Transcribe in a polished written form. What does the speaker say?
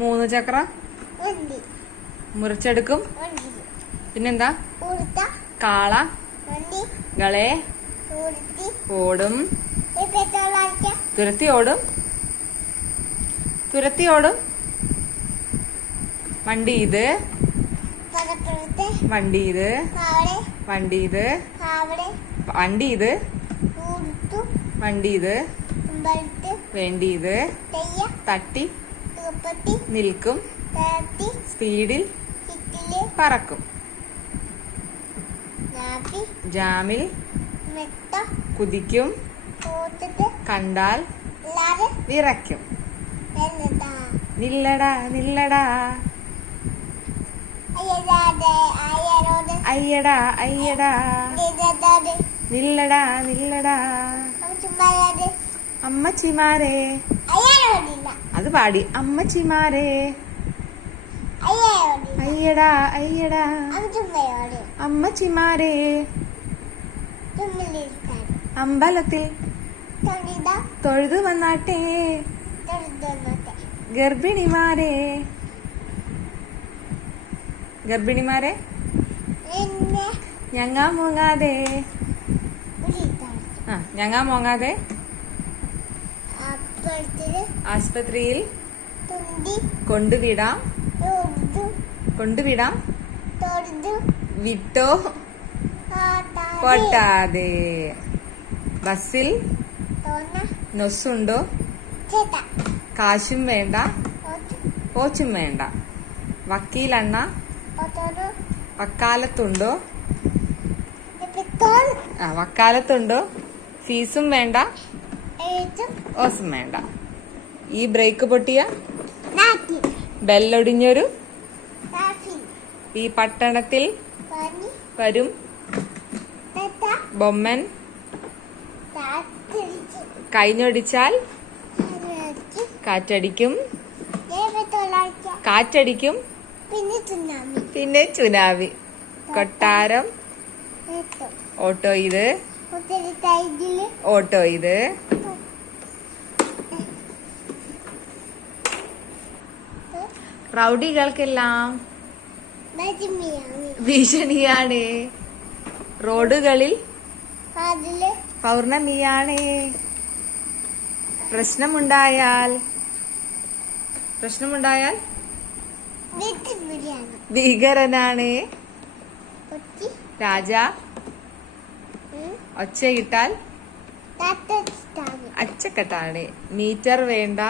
3 ചക്ര മുറിച്ചെടുക്കും. പിന്നെന്താ? കാള കളെ ഓടും. തുരത്തി ഓടും. വണ്ടി ഇത് വേണ്ടിയത് തട്ടി നിൽക്കും. സ്പീഡിൽ പറക്കും. ജാമിൽ കുതിക്കും. കണ്ടാൽ വിറയ്ക്കും. നില്ലടാ നില്ലടാ അയ്യടാ അയ്യടാ നില്ലടാ നില്ലടാ അമ്മച്ചിമാരെ. അത് പാടി. അമ്മച്ചിമാരെ അയ്യടാ അയ്യടാ അമ്മച്ചിമാരെ. അമ്പലത്തിൽ തൊഴുതു വന്നാട്ടെ ഗർഭിണിമാരെ. ഞങ്ങാ മോങ്ങാതെ ആസ്പത്രിയിൽ കൊണ്ടുവിടാം. വിട്ടോ പൊട്ടാതെ. ബസ്സിൽ നൊസ്സുണ്ടോ? കാശും വേണ്ട ഓച്ചും വേണ്ട. വക്കീലണ്ണ വക്കാലത്തുണ്ടോ? ഫീസും വേണ്ട ഓസും വേണ്ട. ഈ ബ്രേക്ക് പൊട്ടിയ ബെല്ലൊടിഞ്ഞൊരു ഈ പട്ടണത്തിൽ വരും ബൊമ്മൻ. കൈഞ്ഞൊടിച്ചാൽ കാറ്റടിക്കും. പിന്നെ സുനാമി. കൊട്ടാരം ഓട്ടോ ഇത്. റൗഡികൾക്കെല്ലാം ഭീഷണിയാണ്. റോഡുകളിൽ പൗർണമിയാണ്. പ്രശ്നമുണ്ടായാൽ ഭീകരനാണ്. രാജ ഒച്ചയിട്ടാൽ അച്ചക്കെട്ടാണ്. മീറ്റർ വേണ്ട